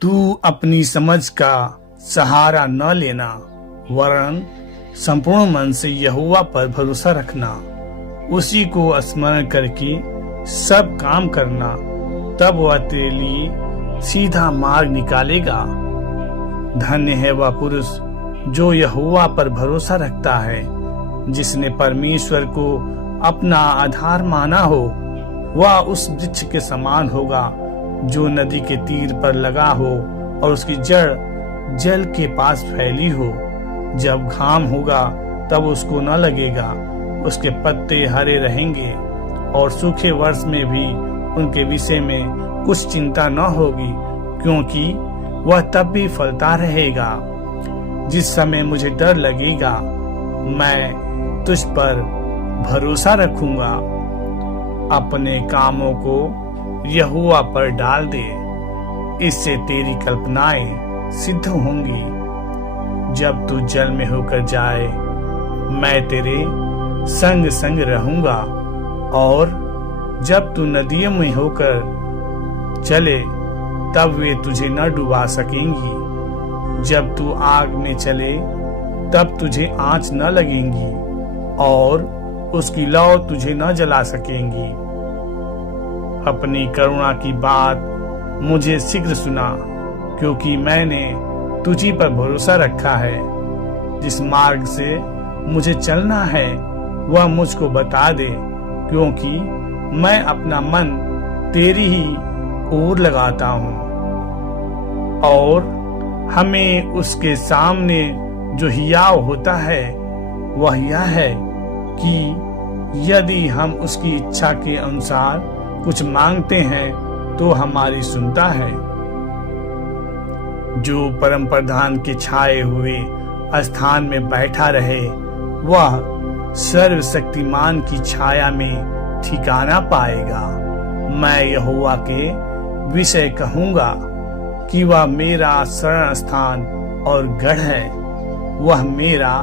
तू अपनी समझ का सहारा न लेना, वरन संपूर्ण मन से यहोवा पर भरोसा रखना। उसी को स्मरण करके सब काम करना, तब वह तेरे लिए सीधा मार्ग निकालेगा। धन्य है वह पुरुष जो यहोवा पर भरोसा रखता है, जिसने परमेश्वर को अपना आधार माना हो। वह उस वृक्ष के समान होगा जो नदी के तीर पर लगा हो और उसकी जड़ जल के पास फैली हो। जब घाम होगा तब उसको न लगेगा, उसके पत्ते हरे रहेंगे और सूखे वर्ष में भी उनके विषय में कुछ चिंता न होगी, क्योंकि वह तब भी फलता रहेगा। जिस समय मुझे डर लगेगा, मैं तुझ पर भरोसा रखूंगा। अपने कामों को यहोवा पर डाल दे, इससे तेरी कल्पनाएं सिद्ध होंगी। जब तू जल में होकर जाए, मैं तेरे संग संग रहूंगा, और जब तू नदियों में होकर चले, तब वे तुझे न डुबा सकेंगी। जब तू आग में चले, तब तुझे आंच न लगेंगी और उसकी लौ तुझे न जला सकेंगी। अपनी करुणा की बात मुझे शीघ्र सुना, क्योंकि मैंने तुझी पर भरोसा रखा है। जिस मार्ग से मुझे चलना है वह मुझको बता दे, क्योंकि मैं अपना मन तेरी ही ओर लगाता हूँ। और हमें उसके सामने जो हियाव होता है वह यह है कि यदि हम उसकी इच्छा के अनुसार कुछ मांगते हैं तो हमारी सुनता है। जो परम प्रधान के छाए हुए स्थान में बैठा रहे, वह सर्वशक्तिमान की छाया में ठिकाना पाएगा। मैं यहोवा के विषय कहूंगा कि वह मेरा शरण स्थान और गढ़ है। वह मेरा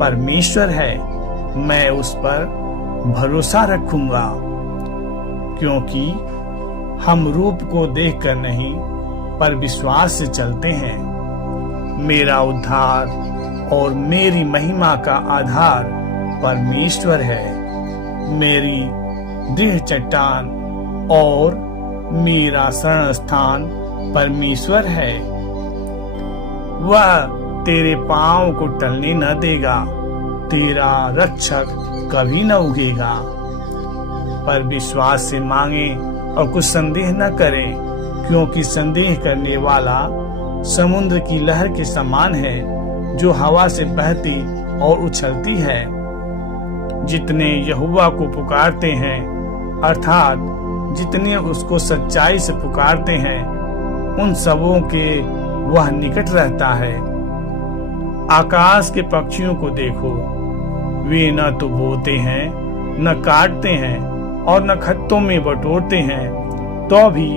परमेश्वर है, मैं उस पर भरोसा रखूंगा। क्योंकि हम रूप को देखकर नहीं, पर विश्वास से चलते हैं। मेरा उद्धार और मेरी महिमा का आधार परमेश्वर है। मेरी दृढ़ चट्टान और मेरा शरण स्थान परमेश्वर है। वह तेरे पांव को टलने न देगा, तेरा रक्षक कभी न उगेगा। पर विश्वास से मांगे और कुछ संदेह न करें, क्योंकि संदेह करने वाला समुद्र की लहर के समान है, जो हवा से बहती और उछलती है। जितने यहोवा को पुकारते हैं, अर्थात जितने उसको सच्चाई से पुकारते हैं, उन सबों के वह निकट रहता है। आकाश के पक्षियों को देखो, वे न तो बोते हैं, न काटते हैं और न खत्तों में बटोरते हैं, तो भी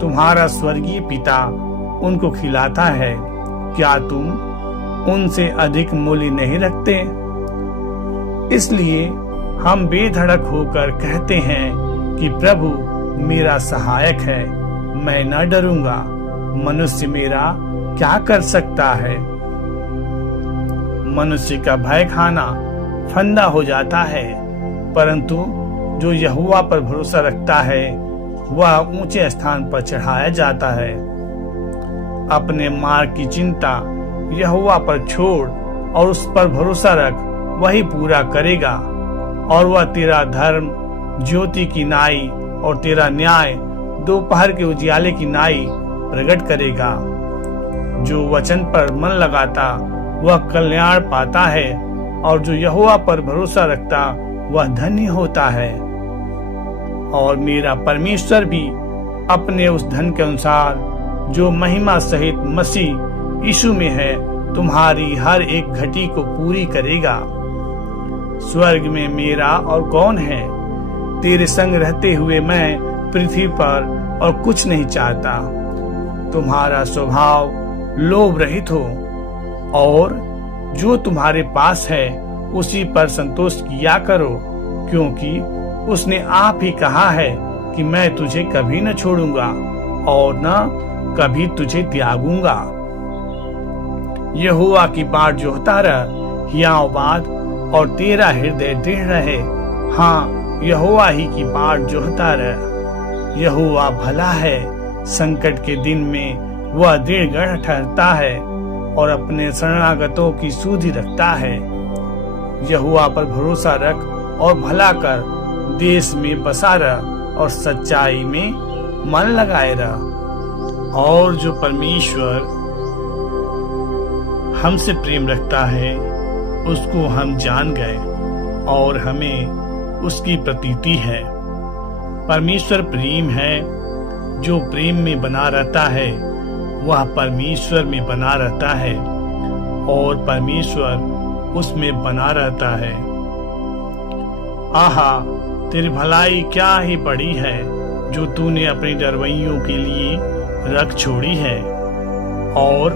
तुम्हारा स्वर्गीय पिता उनको खिलाता है। क्या तुम उनसे अधिक मूल्य नहीं रखते? इसलिए हम बेधड़क होकर कहते हैं कि प्रभु मेरा सहायक है, मैं न डरूंगा। मनुष्य मेरा क्या कर सकता है? मनुष्य का भय खाना फंदा हो जाता है, परंतु जो यहोवा पर भरोसा रखता है वह ऊंचे स्थान पर चढ़ाया जाता है। अपने मार्ग की चिंता यहोवा पर छोड़ और उस पर भरोसा रख, वही पूरा करेगा। और वह तेरा धर्म ज्योति की नाई और तेरा न्याय दोपहर के उजियाले की नाई प्रकट करेगा। जो वचन पर मन लगाता वह कल्याण पाता है, और जो यहोवा पर भरोसा रखता वह धन्य होता है। और मेरा परमेश्वर भी अपने उस धन के अनुसार जो महिमा सहित मसीह यीशु में है, तुम्हारी हर एक घटी को पूरी करेगा। स्वर्ग में मेरा और कौन है? तेरे संग रहते हुए मैं पृथ्वी पर और कुछ नहीं चाहता। तुम्हारा स्वभाव लोभ रहित हो, और जो तुम्हारे पास है उसी पर संतोष किया करो, क्योंकि उसने आप ही कहा है कि मैं तुझे कभी न छोड़ूंगा और न कभी तुझे त्यागूंगा। यहोवा की बाट जोहता रह, हियाव बात और तेरा हृदय दृढ़ रहे। हाँ, यहोवा ही की बाट जोहता रह। यहोवा भला है, संकट के दिन में वह दृढ़ ठहरता है और अपने शरणागतों की सुधि रखता है। यहोवा पर भरोसा रख और भला कर, देश में बसा रह और सच्चाई में मन लगाए रह। और जो परमेश्वर हमसे प्रेम रखता है उसको हम जान गए और हमें उसकी प्रतीति है। परमेश्वर प्रेम है, जो प्रेम में बना रहता है वह परमेश्वर में बना रहता है और परमेश्वर उसमें बना रहता है। आहा, तेरी भलाई क्या ही बड़ी है जो तूने अपने डरवैयों के लिए रख छोड़ी है और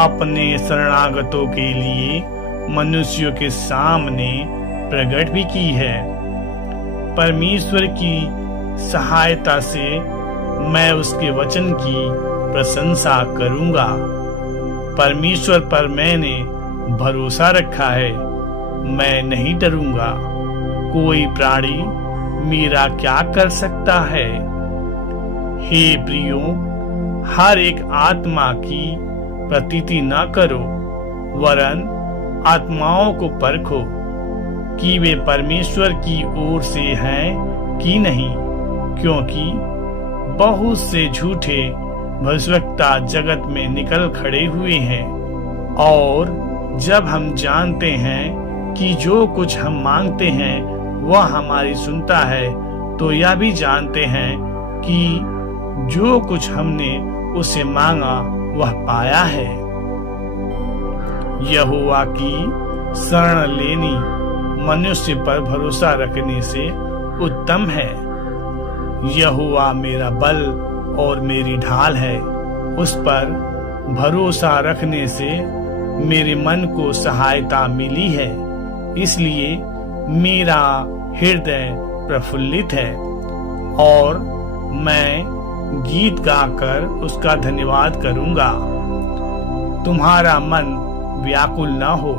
अपने शरणागतों के लिए मनुष्यों के सामने प्रकट भी की है। परमेश्वर की सहायता से मैं उसके वचन की प्रशंसा करूंगा। परमेश्वर पर मैंने भरोसा रखा है, मैं नहीं डरूंगा। कोई प्राणी मेरा क्या कर सकता है? हे प्रियो, हर एक आत्मा की प्रतीति न करो, वरन आत्माओं को परखो कि वे परमेश्वर की ओर से हैं कि नहीं, क्योंकि बहुत से झूठे भविष्यवक्ता जगत में निकल खड़े हुए हैं। और जब हम जानते हैं कि जो कुछ हम मांगते हैं वह हमारी सुनता है, तो यह भी जानते हैं कि जो कुछ हमने उसे मांगा वह पाया है। यहोवा की शरण लेनी मनुष्य पर भरोसा रखने से उत्तम है। यहोवा मेरा बल और मेरी ढाल है, उस पर भरोसा रखने से मेरे मन को सहायता मिली है, इसलिए मेरा हृदय प्रफुल्लित है और मैं गीत गाकर उसका धन्यवाद करूंगा। तुम्हारा मन व्याकुल न हो,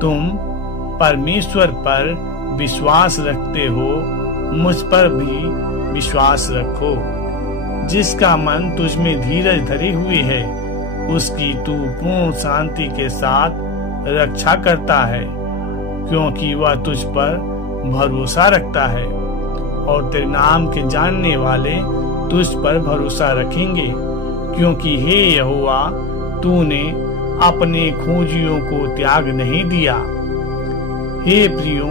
तुम परमेश्वर पर विश्वास रखते हो, मुझ पर भी विश्वास रखो। जिसका मन तुझ में धीरज धरे हुए है, उसकी तू पूर्ण शांति के साथ रक्षा करता है, क्योंकि वह तुझ पर भरोसा रखता है और तेरे नाम के जानने वाले तुझ पर भरोसा रखेंगे। क्योंकि हे यहोवा, तूने अपने खोजियों को त्याग नहीं दिया। हे प्रियो,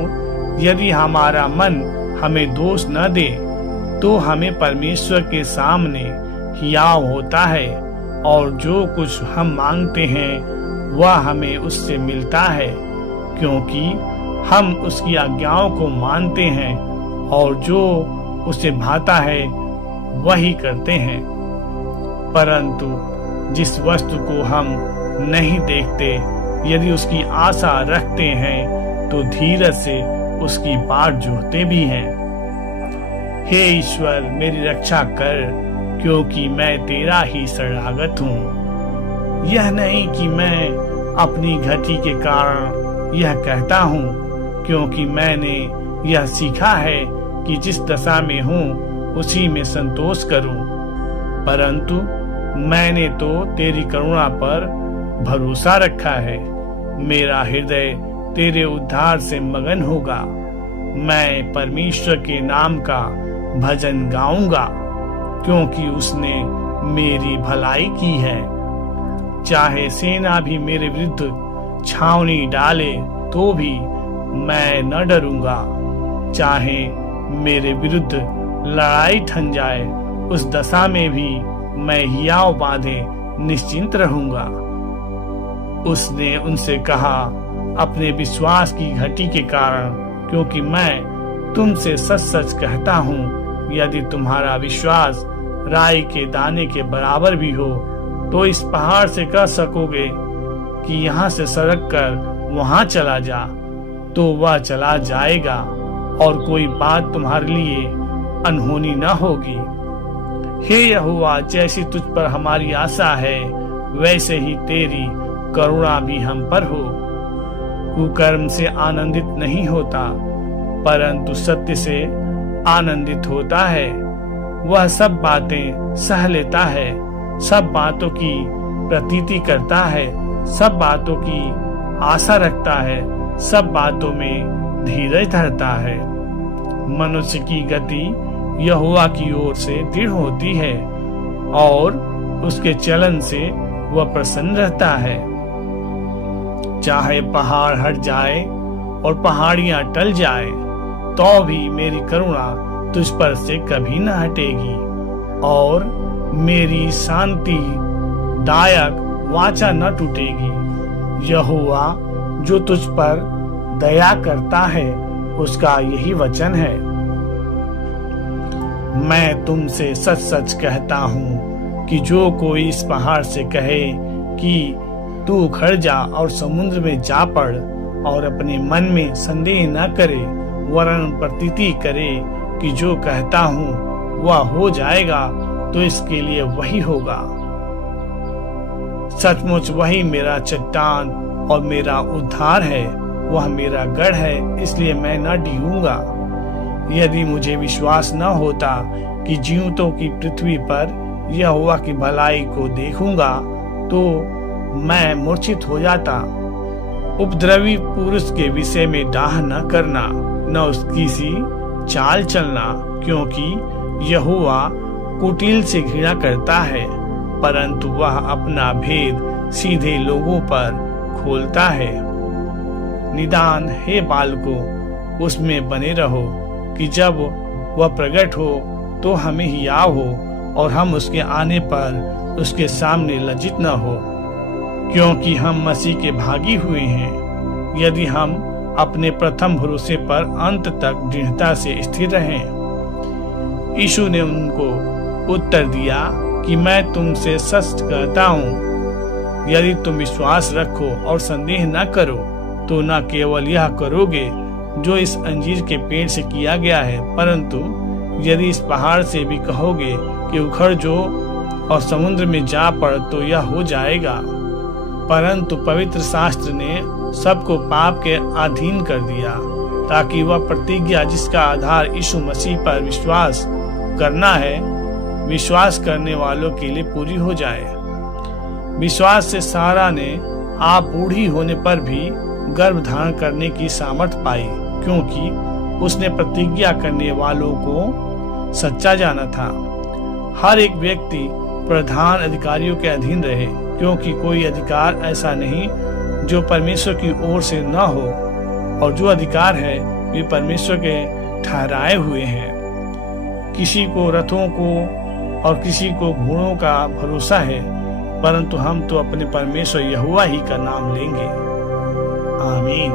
यदि हमारा मन हमें दोष न दे तो हमें परमेश्वर के सामने हियाव होता है और जो कुछ हम मांगते हैं वह हमें उससे मिलता है, क्योंकि हम उसकी आज्ञाओं को मानते हैं और जो उसे भाता है वही करते हैं। परंतु जिस वस्तु को हम नहीं देखते, यदि उसकी आशा रखते हैं तो धीरज से उसकी बाट जोहते भी हैं। हे ईश्वर, मेरी रक्षा कर, क्योंकि मैं तेरा ही शरणागत हूँ। यह नहीं कि मैं अपनी घटी के कारण यह कहता हूँ, क्योंकि मैंने यह सीखा है कि जिस दशा में हूँ उसी में संतोष करूँ। परंतु मैंने तो तेरी करुणा पर भरोसा रखा है। मेरा हृदय तेरे उद्धार से मगन होगा। मैं परमेश्वर के नाम का भजन गाऊंगा, क्योंकि उसने मेरी भलाई की है। चाहे सेना भी मेरे विरुद्ध छावनी डाले तो भी मैं न डरूंगा। चाहे मेरे विरुद्ध लड़ाई ठन जाए, उस दशा में भी मैं हियाव बांधे निश्चिंत रहूंगा। उसने उनसे कहा, अपने विश्वास की घटी के कारण, क्योंकि मैं तुमसे सच सच कहता हूँ, यदि तुम्हारा विश्वास राई के दाने के बराबर भी हो तो इस पहाड़ से कह सकोगे कि यहाँ से सरक कर वहां चला जा, तो वह चला जाएगा और कोई बात तुम्हारे लिए अनहोनी न होगी। हे यहोवा, जैसी तुझ पर हमारी आशा है वैसे ही तेरी करुणा भी हम पर हो। कुकर्म से आनंदित नहीं होता, परंतु सत्य से आनंदित होता है। वह सब बातें सह लेता है, सब बातों की प्रतीति करता है, सब बातों की आशा रखता है, सब बातों में धीरज धरता है। मनुष्य की गति यहोवा की ओर से दृढ़ होती है और उसके चलन से वह प्रसन्न रहता है। चाहे पहाड़ हट जाए और पहाड़ियां टल जाए, तो भी मेरी करुणा तुझ पर से कभी न हटेगी और मेरी शांति दायक वाचा न टूटेगी। यहोवा जो तुझ पर दया करता है उसका यही वचन है। मैं तुमसे सच सच कहता हूँ कि जो कोई इस पहाड़ से कहे कि तू उखड़ जा और समुद्र में जा पड़, और अपने मन में संदेह न करे वरन प्रतीति करे कि जो कहता हूँ वह हो जाएगा, तो इसके लिए वही होगा। सचमुच वही मेरा चट्टान और मेरा उद्धार है, वह मेरा गढ़ है, इसलिए मैं न डूबूंगा। यदि मुझे विश्वास न होता कि जीवितों की पृथ्वी पर यहोवा की भलाई को देखूंगा, तो मैं मूर्छित हो जाता। उपद्रवी पुरुष के विषय में डाह न करना, न उसकी सी चाल चलना, क्योंकि यहोवा कुटिल से घृणा करता है, परंतु वह अपना भेद सीधे लोगों पर खोलता है। निदान हे बालकों, उसमें बने रहो कि जब वह प्रकट हो तो हमें हियाव हो और हम उसके आने पर उसके सामने लज्जित न हो, क्योंकि हम मसीह के भागी हुए हैं। यदि हम अपने प्रथम भरोसे पर अंत तक दृढ़ता से स्थिर रहें। यीशु ने उनको उत्तर दिया कि मैं तुमसे सच कहता हूँ, यदि तुम विश्वास रखो और संदेह न करो, तो न केवल यह करोगे जो इस अंजीर के पेड़ से किया गया है, परंतु यदि इस पहाड़ से भी कहोगे कि उखड़ जो और समुद्र में जा पड़, तो यह हो जाएगा। परंतु पवित्र शास्त्र ने सबको पाप के अधीन कर दिया, ताकि वह प्रतिज्ञा जिसका आधार यीशु मसीह पर विश्वास करना है, विश्वास करने वालों के लिए पूरी हो जाए। विश्वास से सारा ने आप बूढ़ी होने पर भी गर्भ धारण करने की सामर्थ पाई, क्योंकि उसने प्रतिज्ञा करने वालों को सच्चा जाना था। हर एक व्यक्ति प्रधान अधिकारियों के अधीन रहे, क्योंकि कोई अधिकार ऐसा नहीं जो परमेश्वर की ओर से न हो, और जो अधिकार है वे परमेश्वर के ठहराए हुए हैं। किसी को रथों को और किसी को घोड़ों का भरोसा है, परंतु हम तो अपने परमेश्वर यहोवा ही का नाम लेंगे। आमीन।